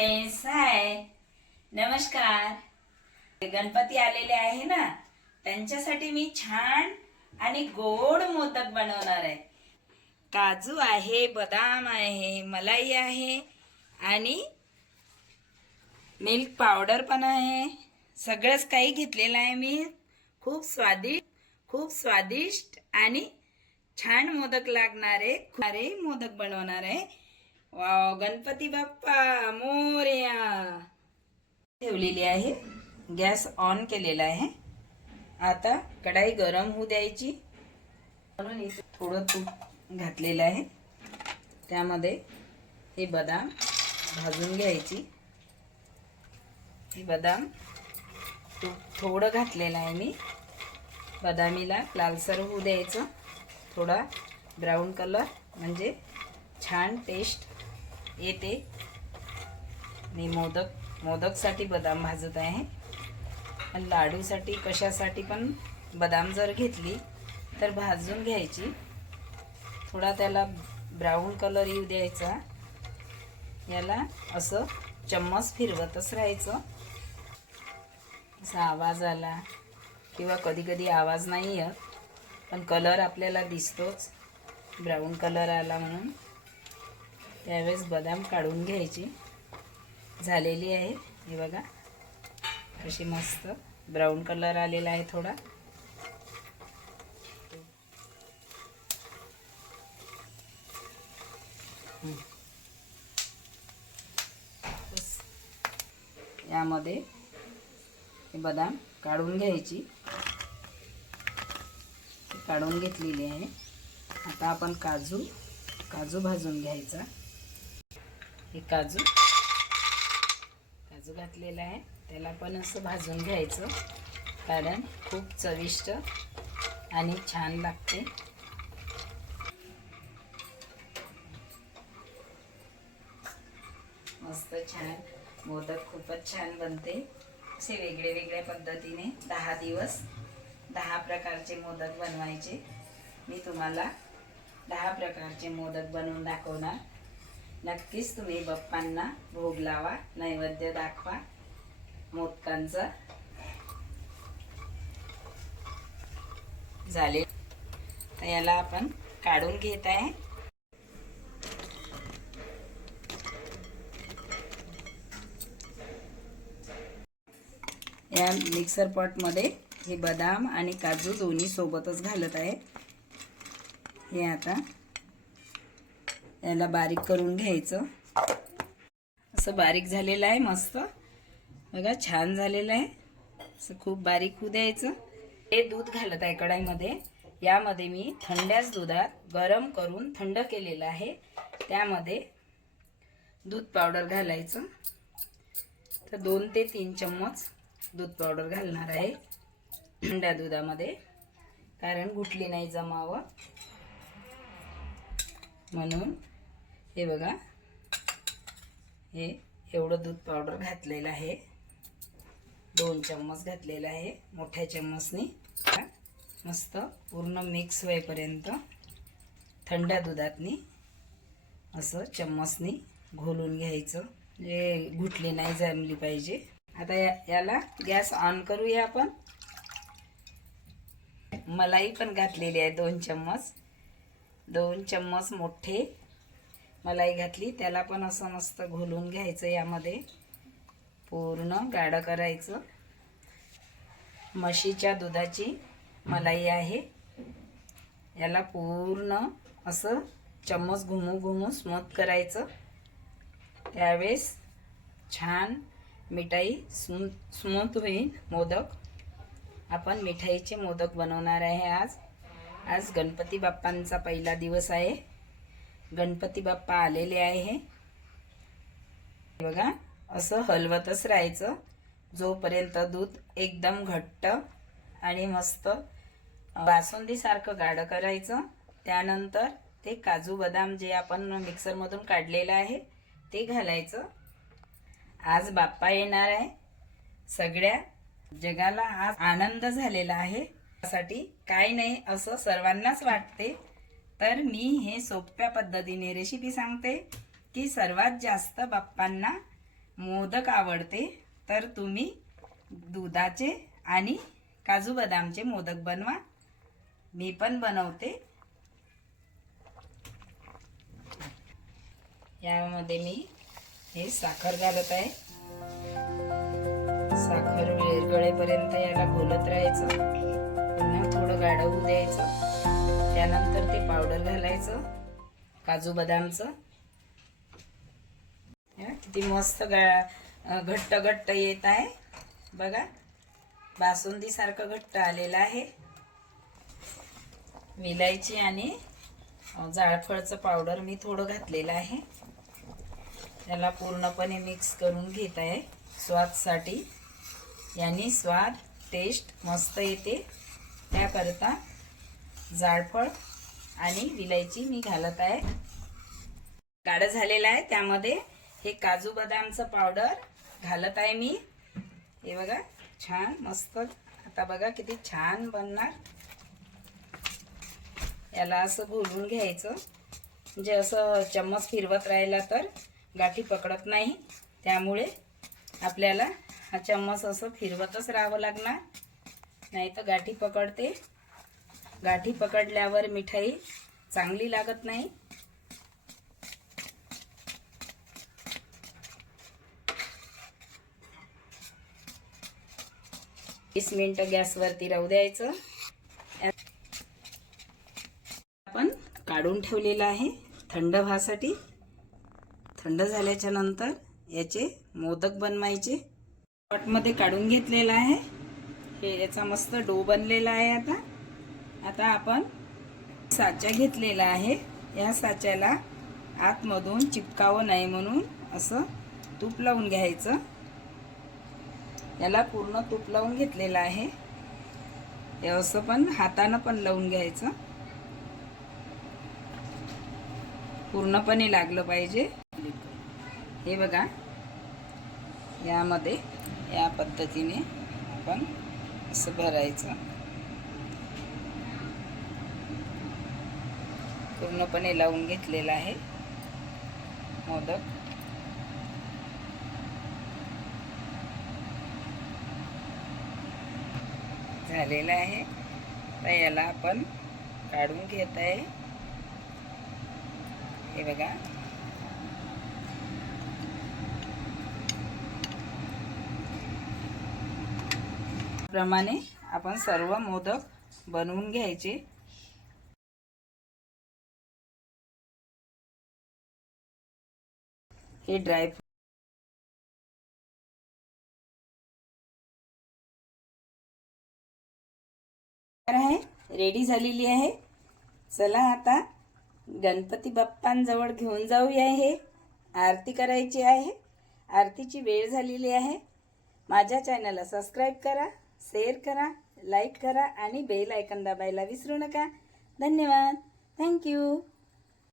Friends hi नमस्कार. गणपती आलेले आहे ना? त्यांच्यासाठी मी छान आणि गोड मोदक बनवणार आहे. काजू आहे बदाम आहे मलाई आहे आणि मिल्क पावडर पण आहे. सगळंच काही घेतलेलं आहे मी. खूप स्वादिष्ट खूप स्वादिष्ट आणि छान मोदक लागणारे मोदक बनवणार आहे. वाव गणपती बाप्पा मोर्या. ठेवलेली आहे. गॅस ऑन केलेला आहे. आता कढाई गरम होऊ द्यायची. म्हणून इथे थोडं तूप घातलेलं आहे. त्यामध्ये हे बदाम भाजून घ्यायची. हे बदाम तूप थोडं घातलेलं आहे मी. बदामीला लालसर होऊ द्यायचं. थोडा ब्राऊन कलर म्हणजे छान टेस्ट येते. मी मोदक मोदकसाठी बदाम भाजत आहे. पण लाडूसाठी कशासाठी पण बदाम जर घेतली तर भाजून घ्यायची. थोडा त्याला ब्राऊन कलर येऊ द्यायचा. याला असं चम्मच फिरवतच राहायचं. असा आवाज आला किंवा कधी कधी आवाज नाही येत पण कलर आपल्याला दिसतोच. ब्राऊन कलर आला म्हणून. त्यावेळेस बदाम काढून घ्यायची. झालेली आहे. हे बघा. अशी मस्त ब्राऊन कलर आलेला आहे थोडा. यामध्ये बदाम काढून घ्यायची. काढून घेतलेली आहे. आता आपण काजू काजू भाजून घ्यायचा. हे काजू. काजू घातलेला आहे. त्याला पण असं भाजून घ्यायचं कारण खूप चविष्ट आणि छान लागते. मस्त छान मोदक खूपच छान बनते. असे वेगळे वेगळ्या पद्धतीने दहा दिवस दहा प्रकारचे मोदक बनवायचे. मी तुम्हाला दहा प्रकारचे मोदक बनवून दाखवणार. नक्कीच तुम्ही बाप्पांना भोग लावा नैवेद्य दाखवा मोदकांचा. झाले. तर याला आपण काढून घेत आहे. या मिक्सर पॉटमध्ये हे बदाम आणि काजू दोन्ही सोबतच घालत आहे. हे आता याला बारीक करून घ्यायचं. असं बारीक झालेलं आहे मस्त. बघा छान झालेलं आहे. असं खूप बारीक होऊ द्यायचं. हे दूध घालत आहे कढाईमध्ये. यामध्ये मी थंड्याच दुधात गरम करून थंड केलेलं आहे. त्यामध्ये दूध पावडर घालायचं. तर दोन ते तीन चम्मच दूध पावडर घालणार आहे. थंड्या दुधामध्ये. कारण गुटली नाही जमावं. म्हणून हे बघा. हे एवढं दूध पावडर घातलेलं आहे. दोन चम्मच घातलेलं आहे मोठ्या चम्मचनी. मस्त पूर्ण मिक्स होईपर्यंत थंड दुधातनी असं चम्मचनी घोलून घ्यायचं. जे घुटली नाही जमली पाहिजे. आता या याला गॅस ऑन करूया आपण. मलाई पण घातलेली आहे दोन चम्मच. दोन चम्मच मोठे मलाई घातली. त्याला पण असं मस्त घोलून घ्यायचं यामध्ये. पूर्ण गाढं करायचं. म्हशीच्या दुधाची मलाई आहे. याला पूर्ण असं चम्मच घुमू घुमू स्मूथ करायचं. त्यावेळेस छान मिठाई स्मूथ स्मूथ होईल मोदक. आपण मिठाईचे मोदक बनवणार आहे आज. आज गणपती बाप्पांचा पहिला दिवस आहे. गणपती बाप्पा आलेले आहे. बघा असं हलवतच राहायचं. जोपर्यंत दूध एकदम घट्ट आणि मस्त बासुंदीसारखं गाढं करायचं त्यानंतर ते काजू बदाम जे आपण मिक्सरमधून काढलेलं आहे ते घालायचं. आज बाप्पा येणार आहे. सगळ्या जगाला आज आनंद झालेला आहे. त्यासाठी काही नाही असं सर्वांनाच वाटते. तर मी हे सोप्या पद्धतीने रेसिपी सांगते की सर्वात जास्त बाप्पांना मोदक आवडते तर तुम्ही दुधाचे आणि काजू बदामचे मोदक बनवा. मी पण बनवते. यामध्ये मी हे साखर घालत आहे. साखर विरगळेपर्यंत याला घोलत राहायचं. पुन्हा थोडं गाढवू द्यायचं. त्यानंतर ते पावडर घालायचं काजू बदामचं. किती मस्त गा घट्ट घट्ट येत आहे. बघा बासुंदीसारखं घट्ट आलेलं आहे. विलायची आणि जाळफळचं जायफळचं पावडर मी थोडं घातलेलं आहे. त्याला पूर्णपणे मिक्स करून घेत आहे स्वादसाठी. याने स्वाद टेस्ट मस्त येते. त्याकरता जाळफळ आणि विलायची मी घालत आहे. गाडं झालेलं आहे त्यामध्ये हे काजू बदामचं पावडर घालत आहे मी. हे बघा छान मस्त. आता बघा किती छान बनणार. याला असं घोलून घ्यायचं. म्हणजे असं चम्मच फिरवत राहिला तर गाठी पकडत नाही. त्यामुळे आपल्याला हा चम्मच असं फिरवतच राहावं लागणार. नाही तर गाठी पकडते. गाठी पकडल्यावर मिठाई चांगली लागत नाही. वीस मिनटं गॅसवरती राहू द्यायचं. आपण काढून ठेवलेलं आहे थंड व्हासाठी थंड झाल्याच्यानंतर याचे मोदक बनवायचे. पॉटमध्ये काढून घेतलेला आहे. हे याचा मस्त डो बनलेला आहे आता. आता आपण साचा घेतलेला आहे. या साच्याला आतमधून चिपकावं नाही म्हणून असं तूप लावून घ्यायचं. याला पूर्ण तूप लावून घेतलेलं आहे. हे असं पण हातानं पण लावून घ्यायचं. पूर्णपणे लागलं पाहिजे. हे बघा. यामध्ये या पद्धतीने आपण असं भरायचं. पूर्णपणे लावून घेतलेलं आहे. मोदक. झालेलं आहे. तर याला आपण काढून घेत आहे. हे बघा. प्रमाणे आपण सर्व मोदक बनवून घ्यायचे. हे ड्राय आहे रेडी झालेली आहे. चला आता गणपती बाप्पांजवळ घेऊन जाऊया हे. आरती करायची आहे. आरतीची वेळ झालेली आहे. माझ्या चॅनलला सबस्क्राईब करा शेअर करा लाईक करा आणि बेल आयकन दाबायला विसरू नका. धन्यवाद. थँक्यू